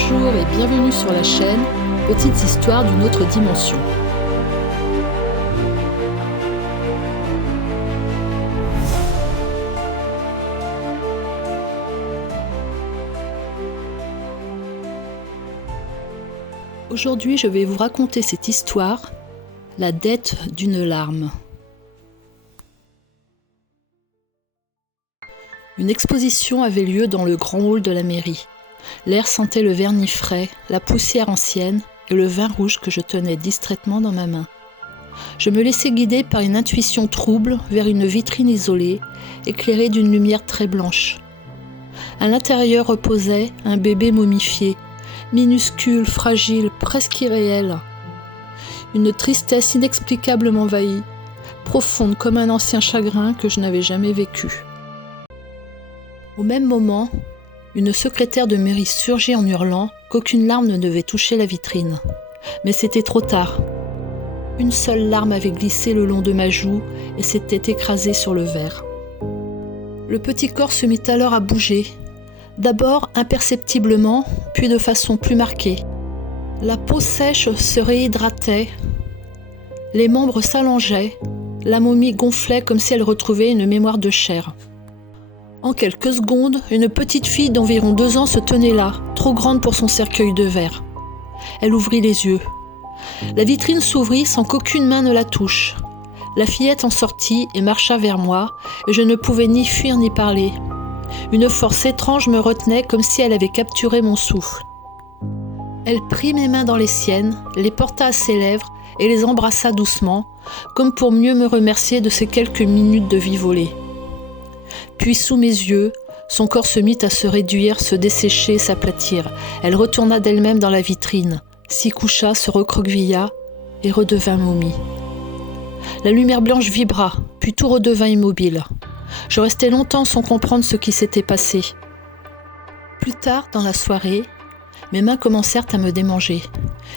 Bonjour et bienvenue sur la chaîne Petites histoires d'une autre dimension. Aujourd'hui, je vais vous raconter cette histoire, la dette d'une larme. Une exposition avait lieu dans le grand hall de la mairie. L'air sentait le vernis frais, la poussière ancienne et le vin rouge que je tenais distraitement dans ma main. Je me laissais guider par une intuition trouble vers une vitrine isolée, éclairée d'une lumière très blanche. À l'intérieur reposait un bébé momifié, minuscule, fragile, presque irréel. Une tristesse inexplicable m'envahit, profonde comme un ancien chagrin que je n'avais jamais vécu. Au même moment, une secrétaire de mairie surgit en hurlant qu'aucune larme ne devait toucher la vitrine. Mais c'était trop tard. Une seule larme avait glissé le long de ma joue et s'était écrasée sur le verre. Le petit corps se mit alors à bouger, d'abord imperceptiblement, puis de façon plus marquée. La peau sèche se réhydratait, les membres s'allongeaient, la momie gonflait comme si elle retrouvait une mémoire de chair. En quelques secondes, une petite fille d'environ 2 ans se tenait là, trop grande pour son cercueil de verre. Elle ouvrit les yeux. La vitrine s'ouvrit sans qu'aucune main ne la touche. La fillette en sortit et marcha vers moi, et je ne pouvais ni fuir ni parler. Une force étrange me retenait comme si elle avait capturé mon souffle. Elle prit mes mains dans les siennes, les porta à ses lèvres et les embrassa doucement, comme pour mieux me remercier de ces quelques minutes de vie volée. Puis sous mes yeux, son corps se mit à se réduire, se dessécher, s'aplatir. Elle retourna d'elle-même dans la vitrine, s'y coucha, se recroquevilla et redevint momie. La lumière blanche vibra, puis tout redevint immobile. Je restai longtemps sans comprendre ce qui s'était passé. Plus tard, dans la soirée, mes mains commencèrent à me démanger.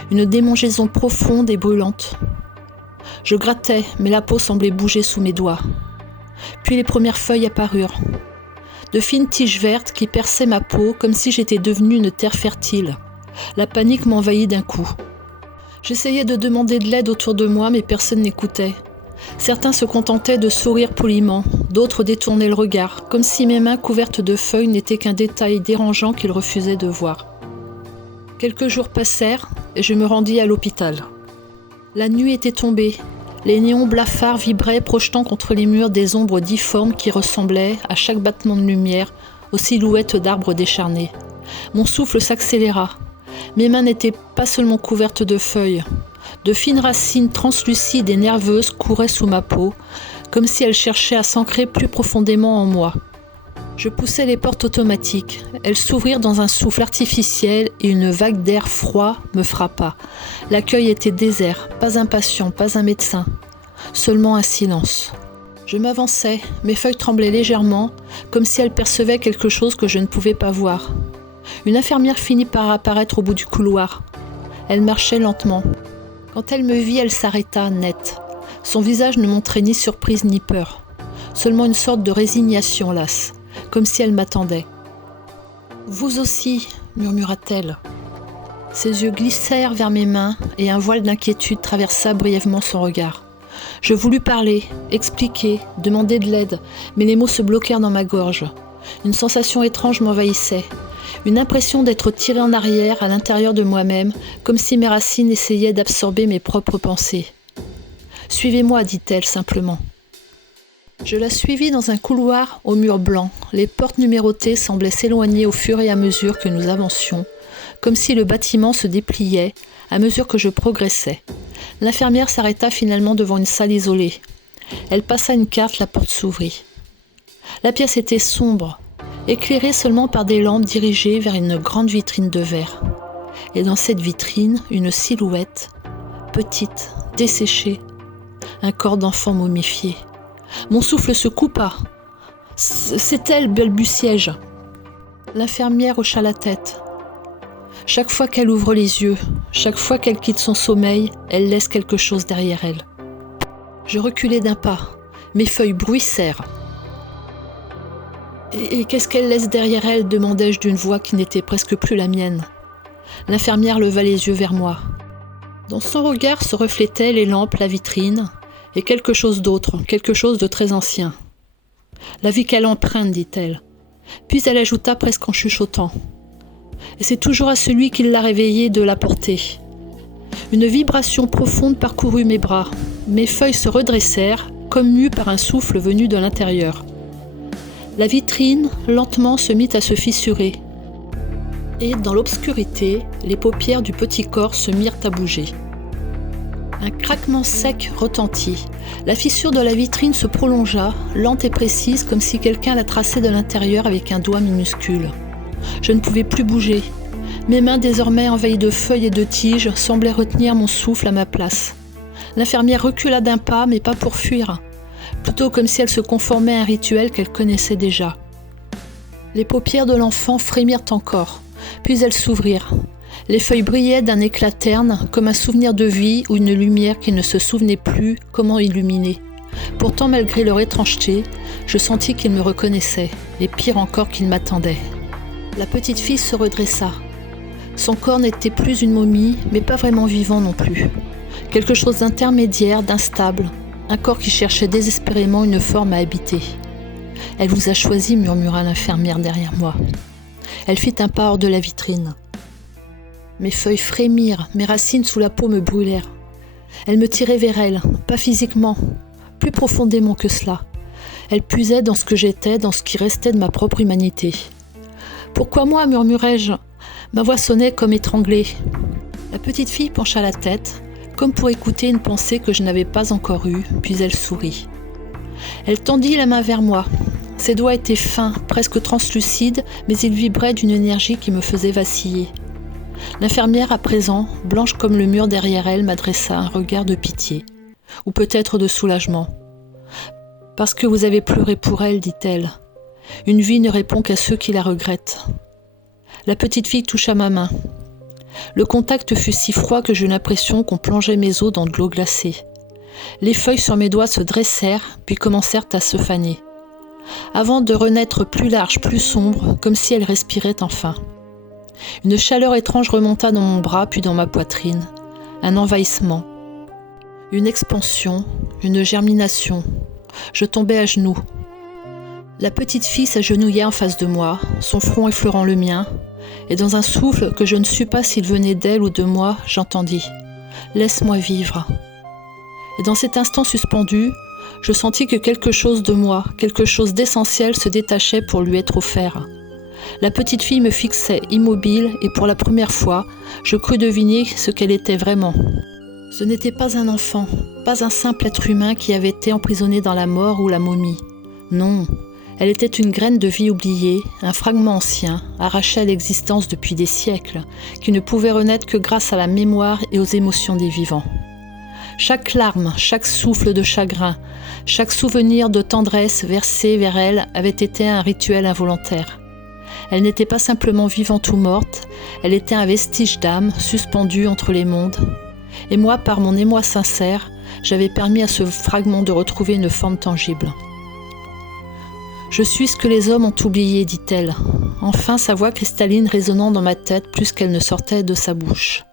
Une démangeaison profonde et brûlante. Je grattais, mais la peau semblait bouger sous mes doigts. Puis les premières feuilles apparurent. De fines tiges vertes qui perçaient ma peau comme si j'étais devenue une terre fertile. La panique m'envahit d'un coup. J'essayais de demander de l'aide autour de moi, mais personne n'écoutait. Certains se contentaient de sourire poliment, d'autres détournaient le regard, comme si mes mains couvertes de feuilles n'étaient qu'un détail dérangeant qu'ils refusaient de voir. Quelques jours passèrent et je me rendis à l'hôpital. La nuit était tombée. Les néons blafards vibraient, projetant contre les murs des ombres difformes qui ressemblaient, à chaque battement de lumière, aux silhouettes d'arbres décharnés. Mon souffle s'accéléra. Mes mains n'étaient pas seulement couvertes de feuilles. De fines racines translucides et nerveuses couraient sous ma peau, comme si elles cherchaient à s'ancrer plus profondément en moi. Je poussai les portes automatiques. Elles s'ouvrirent dans un souffle artificiel et une vague d'air froid me frappa. L'accueil était désert, pas un patient, pas un médecin, seulement un silence. Je m'avançai, mes feuilles tremblaient légèrement, comme si elles percevaient quelque chose que je ne pouvais pas voir. Une infirmière finit par apparaître au bout du couloir. Elle marchait lentement. Quand elle me vit, elle s'arrêta net. Son visage ne montrait ni surprise ni peur, seulement une sorte de résignation lasse. Comme si elle m'attendait. « Vous aussi » murmura-t-elle. Ses yeux glissèrent vers mes mains et un voile d'inquiétude traversa brièvement son regard. Je voulus parler, expliquer, demander de l'aide, mais les mots se bloquèrent dans ma gorge. Une sensation étrange m'envahissait, une impression d'être tirée en arrière à l'intérieur de moi-même, comme si mes racines essayaient d'absorber mes propres pensées. « Suivez-moi » dit-elle simplement. Je la suivis dans un couloir aux murs blancs. Les portes numérotées semblaient s'éloigner au fur et à mesure que nous avancions, comme si le bâtiment se dépliait à mesure que je progressais. L'infirmière s'arrêta finalement devant une salle isolée. Elle passa une carte, la porte s'ouvrit. La pièce était sombre, éclairée seulement par des lampes dirigées vers une grande vitrine de verre. Et dans cette vitrine, une silhouette, petite, desséchée, un corps d'enfant momifié. Mon souffle se coupa. « C'est elle » balbutiai-je. L'infirmière hocha la tête. Chaque fois qu'elle ouvre les yeux, chaque fois qu'elle quitte son sommeil, elle laisse quelque chose derrière elle. Je reculai d'un pas. Mes feuilles bruissèrent. Et qu'est-ce qu'elle laisse derrière elle demandai-je d'une voix qui n'était presque plus la mienne. L'infirmière leva les yeux vers moi. Dans son regard se reflétaient les lampes, la vitrine, et quelque chose d'autre, quelque chose de très ancien. « La vie qu'elle emprunte, dit-elle. » Puis elle ajouta presque en chuchotant. « Et c'est toujours à celui qui l'a réveillée de la porter. » Une vibration profonde parcourut mes bras. Mes feuilles se redressèrent, comme mues par un souffle venu de l'intérieur. La vitrine, lentement, se mit à se fissurer. Et dans l'obscurité, les paupières du petit corps se mirent à bouger. Un craquement sec retentit. La fissure de la vitrine se prolongea, lente et précise, comme si quelqu'un la traçait de l'intérieur avec un doigt minuscule. Je ne pouvais plus bouger. Mes mains, désormais envahies de feuilles et de tiges, semblaient retenir mon souffle à ma place. L'infirmière recula d'un pas, mais pas pour fuir, plutôt comme si elle se conformait à un rituel qu'elle connaissait déjà. Les paupières de l'enfant frémirent encore, puis elles s'ouvrirent. Les feuilles brillaient d'un éclat terne, comme un souvenir de vie ou une lumière qui ne se souvenait plus comment illuminer. Pourtant, malgré leur étrangeté, je sentis qu'ils me reconnaissaient, et pire encore qu'ils m'attendaient. La petite fille se redressa. Son corps n'était plus une momie, mais pas vraiment vivant non plus. Quelque chose d'intermédiaire, d'instable, un corps qui cherchait désespérément une forme à habiter. « Elle vous a choisi », murmura l'infirmière derrière moi. Elle fit un pas hors de la vitrine. Mes feuilles frémirent, mes racines sous la peau me brûlèrent. Elle me tirait vers elle, pas physiquement, plus profondément que cela. Elle puisait dans ce que j'étais, dans ce qui restait de ma propre humanité. « Pourquoi moi ?» murmurai-je. Ma voix sonnait comme étranglée. La petite fille pencha la tête, comme pour écouter une pensée que je n'avais pas encore eue, puis elle sourit. Elle tendit la main vers moi. Ses doigts étaient fins, presque translucides, mais ils vibraient d'une énergie qui me faisait vaciller. L'infirmière, à présent, blanche comme le mur derrière elle, m'adressa un regard de pitié, ou peut-être de soulagement. « Parce que vous avez pleuré pour elle, dit-elle. Une vie ne répond qu'à ceux qui la regrettent. » La petite fille toucha ma main. Le contact fut si froid que j'eus l'impression qu'on plongeait mes os dans de l'eau glacée. Les feuilles sur mes doigts se dressèrent, puis commencèrent à se faner. Avant de renaître plus larges, plus sombres, comme si elles respiraient enfin. Une chaleur étrange remonta dans mon bras, puis dans ma poitrine. Un envahissement. Une expansion, une germination. Je tombai à genoux. La petite fille s'agenouilla en face de moi, son front effleurant le mien, et dans un souffle que je ne sus pas s'il venait d'elle ou de moi, j'entendis « Laisse-moi vivre ». Et dans cet instant suspendu, je sentis que quelque chose de moi, quelque chose d'essentiel se détachait pour lui être offert. La petite fille me fixait immobile et pour la première fois, je crus deviner ce qu'elle était vraiment. Ce n'était pas un enfant, pas un simple être humain qui avait été emprisonné dans la mort ou la momie. Non, elle était une graine de vie oubliée, un fragment ancien, arraché à l'existence depuis des siècles, qui ne pouvait renaître que grâce à la mémoire et aux émotions des vivants. Chaque larme, chaque souffle de chagrin, chaque souvenir de tendresse versé vers elle avait été un rituel involontaire. Elle n'était pas simplement vivante ou morte, elle était un vestige d'âme suspendue entre les mondes. Et moi, par mon émoi sincère, j'avais permis à ce fragment de retrouver une forme tangible. « Je suis ce que les hommes ont oublié, dit-elle, enfin sa voix cristalline résonnant dans ma tête plus qu'elle ne sortait de sa bouche.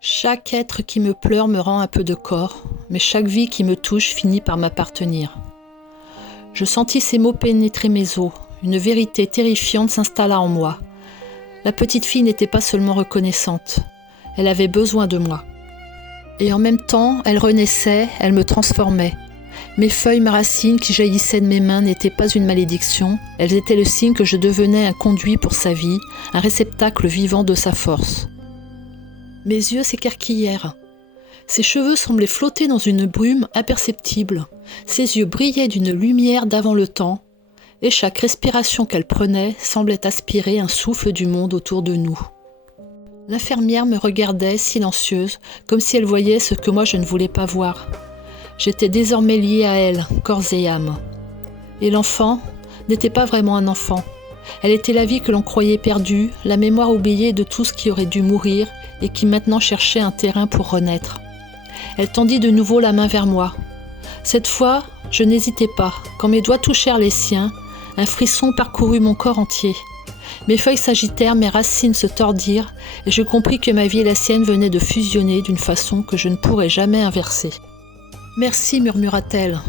Chaque être qui me pleure me rend un peu de corps, mais chaque vie qui me touche finit par m'appartenir. » Je sentis ces mots pénétrer mes os. Une vérité terrifiante s'installa en moi. La petite fille n'était pas seulement reconnaissante, elle avait besoin de moi. Et en même temps, elle renaissait, elle me transformait. Mes feuilles, mes racines qui jaillissaient de mes mains n'étaient pas une malédiction, elles étaient le signe que je devenais un conduit pour sa vie, un réceptacle vivant de sa force. Mes yeux s'écarquillèrent. Ses cheveux semblaient flotter dans une brume imperceptible. Ses yeux brillaient d'une lumière d'avant le temps, et chaque respiration qu'elle prenait semblait aspirer un souffle du monde autour de nous. L'infirmière me regardait, silencieuse, comme si elle voyait ce que moi je ne voulais pas voir. J'étais désormais liée à elle, corps et âme. Et l'enfant n'était pas vraiment un enfant. Elle était la vie que l'on croyait perdue, la mémoire oubliée de tout ce qui aurait dû mourir et qui maintenant cherchait un terrain pour renaître. Elle tendit de nouveau la main vers moi. Cette fois, je n'hésitais pas. Quand mes doigts touchèrent les siens, un frisson parcourut mon corps entier. Mes feuilles s'agitèrent, mes racines se tordirent, et je compris que ma vie et la sienne venaient de fusionner d'une façon que je ne pourrais jamais inverser. « Merci » murmura-t-elle,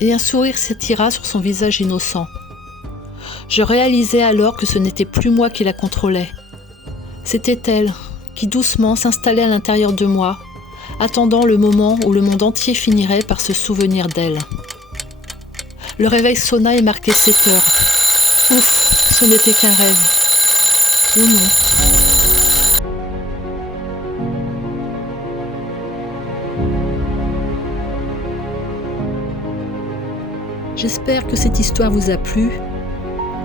et un sourire s'étira sur son visage innocent. Je réalisai alors que ce n'était plus moi qui la contrôlais. C'était elle, qui doucement s'installait à l'intérieur de moi, attendant le moment où le monde entier finirait par se souvenir d'elle. Le réveil sonna et marquait 7 heures. Ouf, ce n'était qu'un rêve. Ou non. J'espère que cette histoire vous a plu.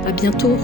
À bientôt.